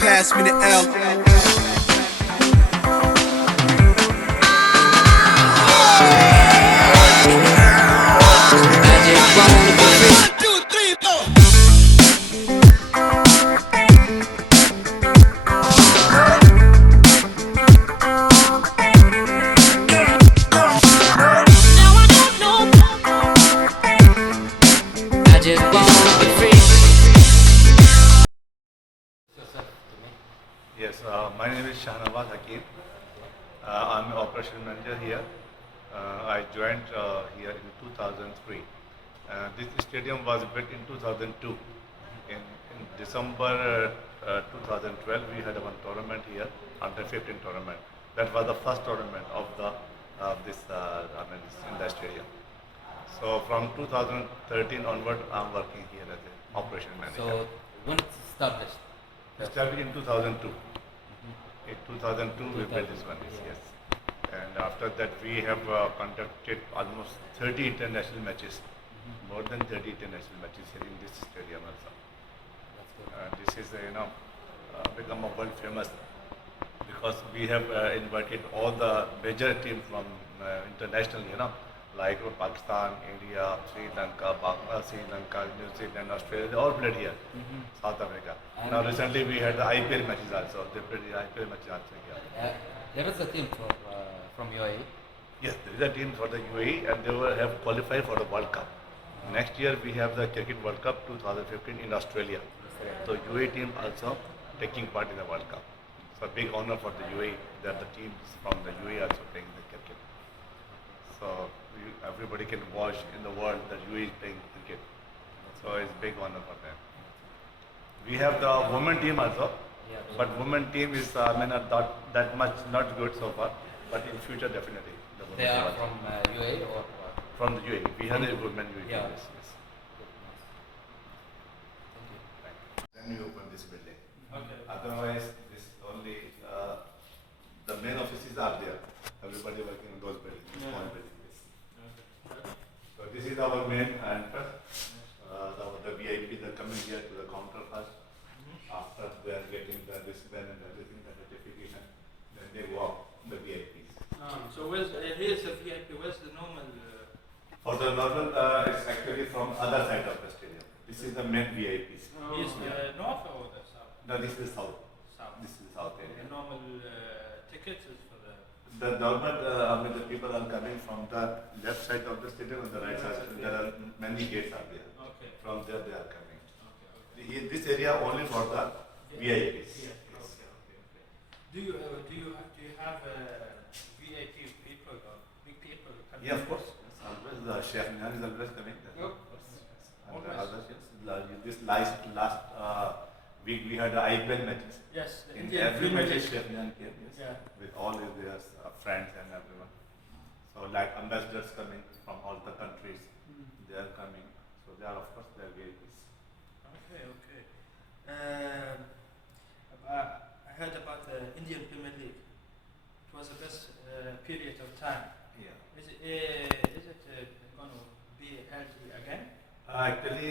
pass me the L. Yes, my name is Shahnawaz Hakim. I'm an operation manager here. I joined here in 2003. This stadium was built in 2002. In December 2012, we had one tournament here, under 15 tournament. That was the first tournament of in the stadium. So from 2013 onward, I'm working here as an operation manager. So when it's established? Established in 2002. In 2002, we built this one, yes. And after that, we have conducted almost 30 international matches, more than 30 international matches here in this stadium also. This is, become a world famous because we have invited all the major teams from international, like Pakistan, India, Sri Lanka, New Zealand, Australia, they all played here, South Africa. Now recently we had the IPL matches also. They played the IPL matches also here. There is a team from UAE. Yes, there is a team for the UAE and they will have qualified for the World Cup. Next year we have the Cricket World Cup 2015 in Australia. So UAE team also taking part in the World Cup. So big honor for the UAE that the teams from the UAE also playing the cricket. So everybody can watch in the world that UAE is playing cricket. So it's big honor for them. We have the women team also, but women team is not that much not good so far. But in future definitely. They are from UAE or? From the UAE. We have the women UAE. Yeah. Yes. Then we open this building. Okay. Otherwise, this only the main offices are there. Everybody working in those buildings, small buildings. So this is our main entrance. The VIP, they're coming here to the counter first. After they are getting the wristband and everything, the certification, then they walk the VIPs. So here's the VIP. Where's the normal? For the normal, it's actually from other side of the stadium. This is the main VIPs. Is the north or the south? No, this is south. South. This is south area. The normal tickets is for the. The normal, the people are coming from the left side of the stadium and the right side. There are many gates are there. Okay. From there they are coming. Okay. In this area only for the VIPs. Yeah. Okay. Do you have VIP people or big people coming? Yeah, of course. Yes, always the Chef Nihan is always coming. Of course. And the Always. others, yes. This last week we had the IPL matches. Yes. The In Indian every Premier match League. Chef Nihan came, yes, Yeah. with all their friends and everyone. So like ambassadors coming from all the countries, they are coming. So they are of course they are VIPs. Okay. I heard about the Indian Premier League. It was the best period of time. Yeah. Is it going to be held again? Actually,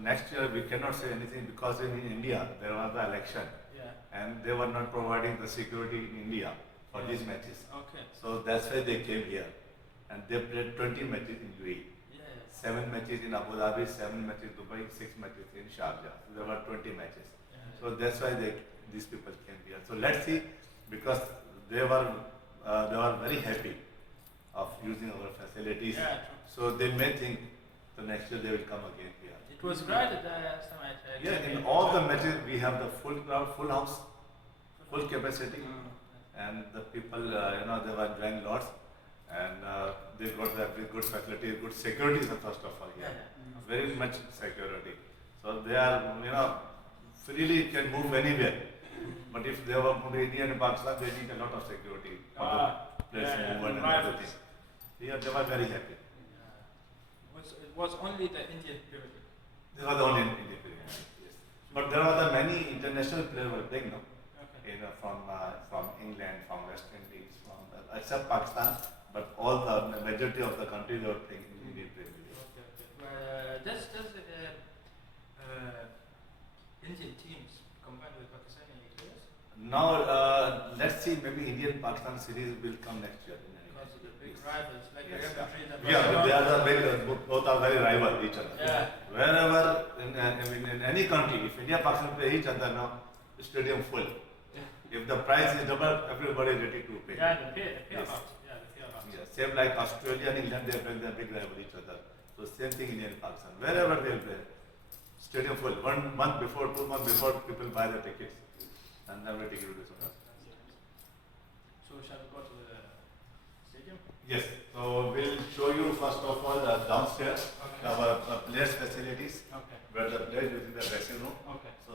next year we cannot say anything because in India there was the election Yeah. and they were not providing the security in India for these matches. Okay. So that's why they came here and they played 20 matches in UAE. Yeah. 7 matches in Abu Dhabi, 7 matches in Dubai, 6 matches in Sharjah. So there were 20 matches. So that's why these people came here. So let's see, because they were very happy of using our facilities. Yeah, true. So they may think the next year they will come again here. It was crowded last time I Yeah, came in in. all the matches we have the full crowd, full house, full capacity, and the people, they were enjoying lots, and they got the good facility, good security first of all here, very much security. So they are, freely can move anywhere. But if they were from India and Pakistan, they need a lot of security for the place movement and everything. Here they were very happy. It was only the Indian Premier League. They were the only Indian players. Yes. But there were the many international players were playing now. Okay. From England, from West Indies, except Pakistan, but all the majority of the countries were playing in Indian Premier League. Okay. Does Indian team Now, let's see, maybe Indian Pakistan series will come next year. Because of the big rivals like Yes, Real Madrid and yeah, they Barcelona. are the big, both are very rival each other. Yeah. Wherever, in any country, if India Pakistan play each other now, the stadium full. If the price is double, everybody is ready to pay. Yeah, they pay a Yes. lot. Yeah, they pay a lot. Yeah, same like Australia and England, they play the big rival each other. So same thing India and Pakistan. Wherever they play, stadium full. 1 month before, 2 months before, people buy the tickets, and every ticket will be sold out. So shall we go to the stadium? Yes. So we'll show you first of all downstairs Okay. our players' facilities, Okay. where the players using the dressing room. Okay. So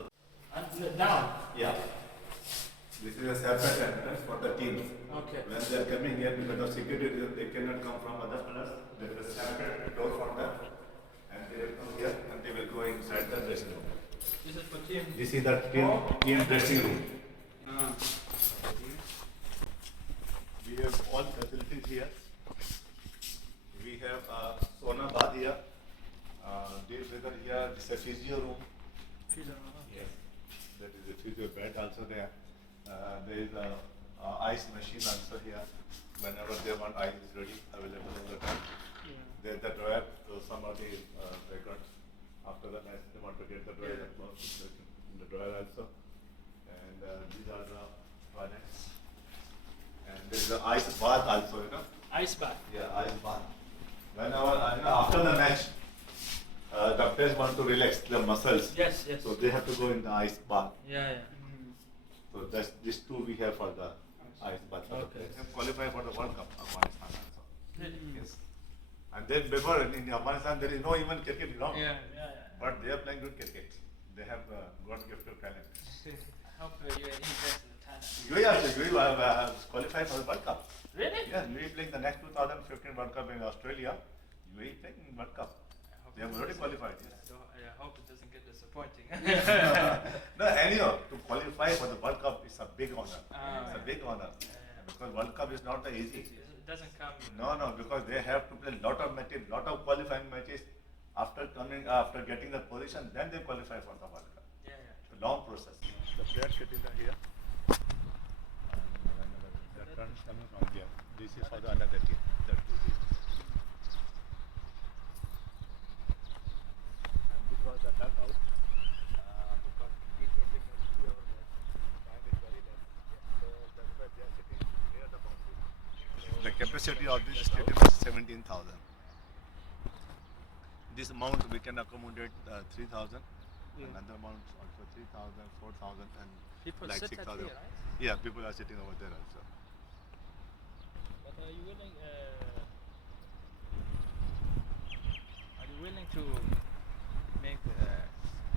And down. yeah, this is a separate entrance for the teams. Okay. When they are coming here, because of security reasons, they cannot come from other corners. There is a separate door for them, and they will come here and they will go inside the dressing room. This is for team. This is the team dressing room. We have all facilities here. We have sauna bath here. Deep weather here. This is a physio room. Yes. That is a physio bed also there. There is a ice machine also here. Whenever they want, ice is ready, available all the time. There's the dryer, so somebody is pregnant. After the match, they want to get the dryer in the dryer also. And these are the toilets. And there is the ice bath also, you know. Ice bath. Yeah, ice bath. Whenever, after the match, the players want to relax their muscles. Yes, yes. So they have to go in the ice bath. Yeah, yeah. So that's these two we have for the ice bath. For the Okay. players. They have qualified for the World Cup, Afghanistan also. Really? Yes. And then before in Afghanistan there is no even cricket ground. Yeah, yeah, But they are playing good cricket. They have God gifted talent. yeah. I hope you invest in the talent. UAE have qualified for the World Cup. Really? Yeah, UAE playing the next 2015 World Cup in Australia. UAE playing World Cup. I hope They have it already doesn't- qualified. Yes. So I hope it doesn't get disappointing. No, anyhow, to qualify for the World Cup is a big honor. Ah, It's a big honor. Yeah. Because World Cup is not the easy. It doesn't come. No, because they have to play lot of matches, lot of qualifying matches. After getting the position, then they qualify for the World Cup. Yeah, yeah. It's a long process. The players sitting here. The turns coming from there. This is for the another team. The two teams. And this was the dugout. Because T20 match 3 hours match, time is very less. So that's why they are sitting near the boundary. The capacity of this stadium is 17,000. This amount we can accommodate 3,000. Another amount also 3,000, 4,000, and People like sit at 6,000. here, right? Yeah, people are sitting over there also. But are you willing to make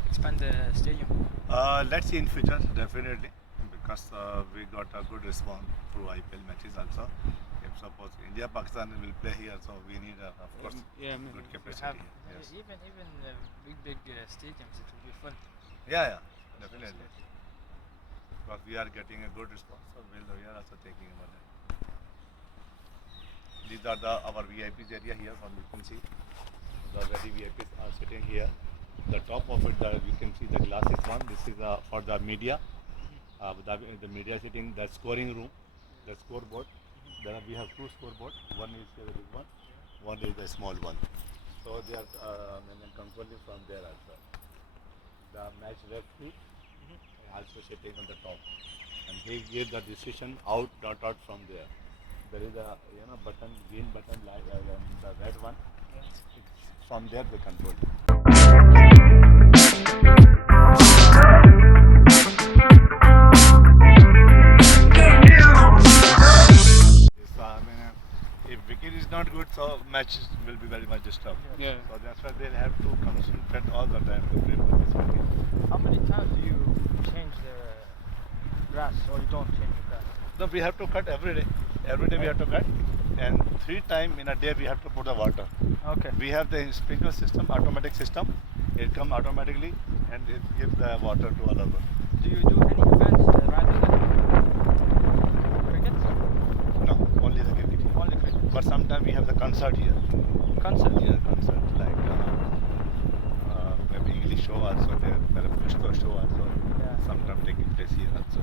expand the stadium? Let's see in future, definitely, because we got a good response through IPL matches also. If suppose India Pakistan will play here, so we need, of course, Yeah, good if you capacity. have- Yes. Even big stadiums, it will be fun. Yeah, definitely. Because we are getting a good response, so we are also taking over that. These are our VIPs area here, from you can see. The already VIPs are sitting here. The top of it, you can see the glass is one. This is for the media. The media sitting, the scoring room, the scoreboard. Then we have two scoreboards. One is the big one is the small one. So they are controlling from there also. The match referee also sitting on the top, and he gave the decision out, not out from there. There is a button, green button, and the red one. From there they control. If wicket is not good, so match will be very much disturbed. Yeah. So that's why they have to concentrate all the time to play for this wicket. How many times do you change the grass, or you don't change the grass? No, we have to cut every day. Every day we have to cut, and 3 times in a day we have to put the water. Okay. We have the sprinkler system, automatic system. It comes automatically and it gives the water to all over. Do you do any events rather than cricket? No, only the cricket here. Only cricket. But sometimes we have the concert here. Concert? Yeah, concert like maybe English show also there. There is Pushpa show also. Yeah. Sometimes taking place here also.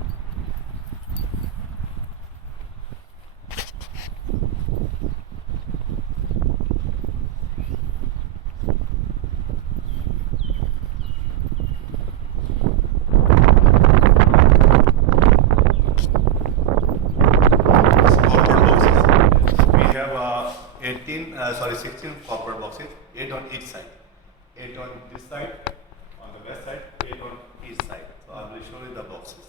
16 corporate boxes, 8 on each side. 8 on this side, on the west side, 8 on each side. So I will show you the boxes.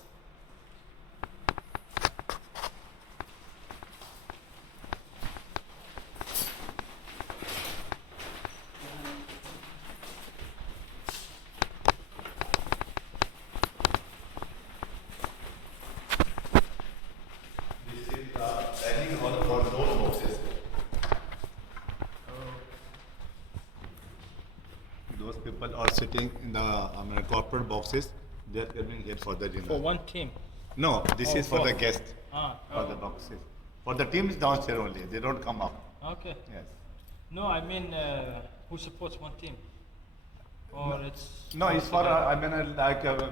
This is the dining hall for those boxes. Those people are sitting in the corporate boxes. They are coming here for the dinner. For one team. No, this is for the guest. Ah. For the boxes. For the teams downstairs only. They don't come up. Okay. Yes. No, I mean, who supports one team? Or it's. No, it's for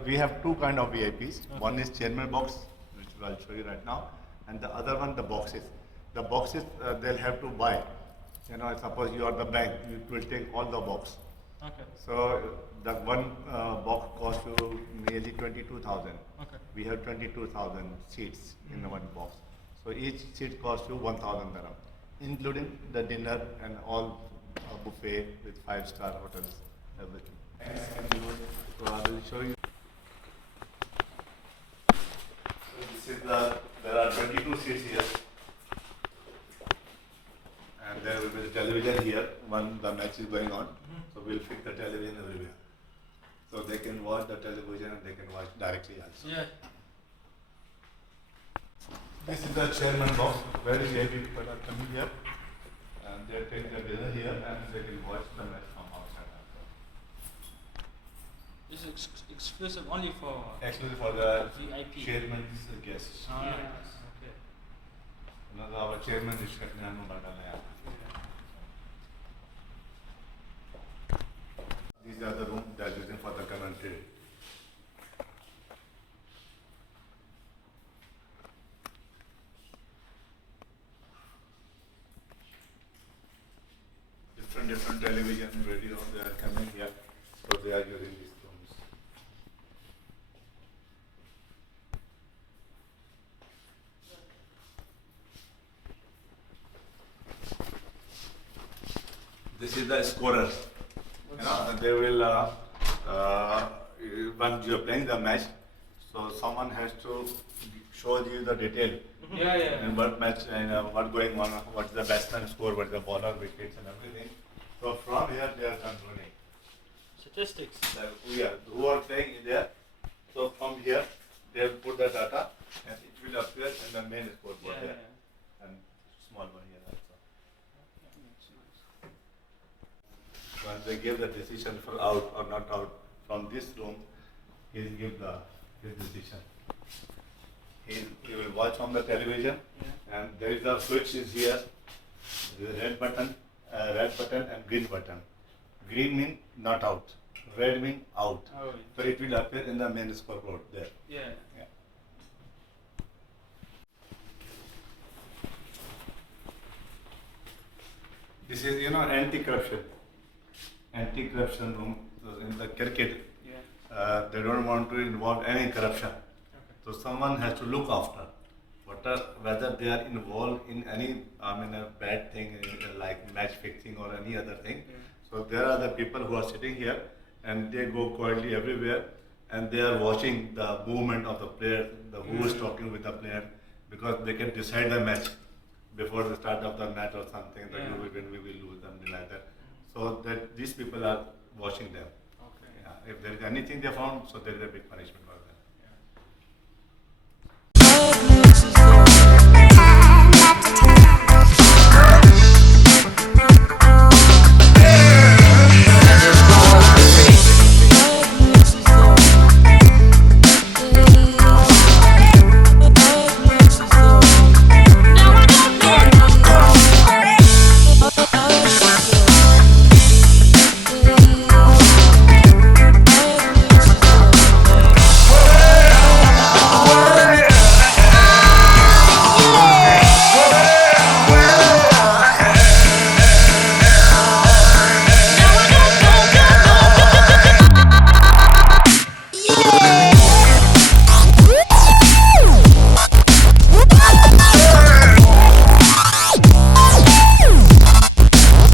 we have two kind of VIPs. One is chairman box, which I'll show you right now, and the other one the boxes. The boxes they'll have to buy. You know, suppose you are the bank, you will take all the box. Okay. So the one box costs you nearly 22,000. Okay. We have 22,000 seats in the one box. So each seat costs you 1,000 dirham, including the dinner and all buffet with 5-star hotels, everything. So I will show you. So this is there are 22 seats here. And there will be the television here when the match is going on. So we'll fix the television everywhere. So they can watch the television and they can watch directly also. Yeah. This is the chairman box. Very heavy people are coming here. And they take their dinner here and they can watch the match from outside also. This is exclusive only for. Actually for the VIP. chairman's guests. Ah, okay. Another our chairman is Shaknan Badalaya. These are the rooms they are using for the commentary. Different television, radio, they are coming here, so they are using these rooms. This is the scorer. You know, they will, when you are playing the match, so someone has to show you the detail. Yeah, yeah. And what match and what going on, what is the batsman score, what is the bowler wickets and everything. So from here they are controlling. Statistics. Who are playing in there. So from here they will put the data and it will appear in the main scoreboard Yeah, there. yeah. And small one here also. Once they give the decision for out or not out from this room, he will give his decision. He will watch on the television, and there is a switch is here. There is a red button and green button. Green means not out. Red means out. Oh, So it will appear in the main scoreboard there. yeah. Yeah. This is anti-corruption. Anti-corruption room. So in the cricket, Yeah. they don't want to involve any corruption. Okay. So someone has to look after whether they are involved in any a bad thing like match fixing or any other thing. Yeah. So there are the people who are sitting here and they go quietly everywhere and they are watching the movement of the player, who is talking with the player, because they can decide the match before the start of the match or something that Yeah. you will win, we will lose, something like that. So that these people are watching them. Okay. Yeah. If there is anything they found, so there is a big punishment for them.